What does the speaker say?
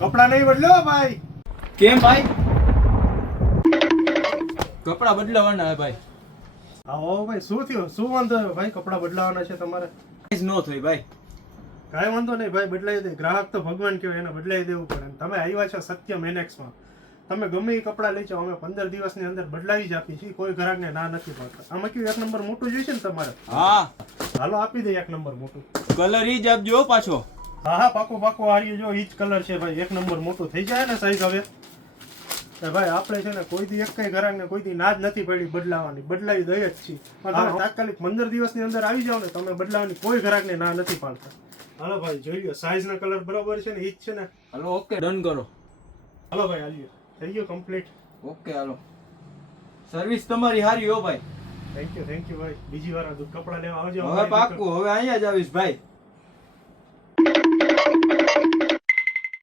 કપડા નહીં બદલ્યો ભાઈ. કેમ ભાઈ? કપડા બદલાવાના હે ભાઈ. આવો ભાઈ, શું થયું? શું વાંધો આવ્યો ભાઈ? કપડા બદલાવાના છે તમારે? નો થઈ ભાઈ. કાંઈ વાંધો નહીં ભાઈ, બદલાવી દે. ગ્રાહક તો ભગવાન કહેવાય, એને બદલાવી દેવું પડે. અને તમે આવ્યા છો સત્યમ એનેક્સમાં. તમે ગમે એ કપડા લઈ જાઓ, અમે 15 દિવસની અંદર બદલાવી જ આપીએ છીએ. કોઈ ગ્રાહકને ના નથી પાડતા. આમાં કયું 1 નંબર મોટું જોઈશે ને તમારે? હા, હાલો આપી દે 1 નંબર મોટું. કલર ઈ જ આપજો પાછો. હા હા, પાકો પાકો. હાર્યું જો ઈ જ કલર છે ભાઈ. 1 નંબર મોટું થઈ જાય ને સાઈઝ હવે. ભાઈ આપણે છે ને કોઈ દી એક કઈ ગ્રાહકને કોઈ દી ના જ નથી પડી બદલાવાની. બદલાવી દઈએ જ છીએ. પણ તમે તાત્કાલિક 15 દિવસની અંદર આવી જાઓ ને, તમે બદલાવાની કોઈ ગ્રાહકને ના નથી પાડતા. હાલો ભાઈ, જોઈ લો સાઈઝ ના કલર બરોબર છે ને? ઈ જ છે ને? હાલો, ઓકે, ડન કરો. હાલો ભાઈ, હાલ્યો. થઈ ગયો કમ્પ્લીટ. ઓકે, હાલો. સર્વિસ તમારી હારી હો ભાઈ. થેન્ક યુ ભાઈ. બીજી વાર કપડા લેવા આવજો. હવે પાક્કું, હવે અહીંયા જ આવીશ ભાઈ.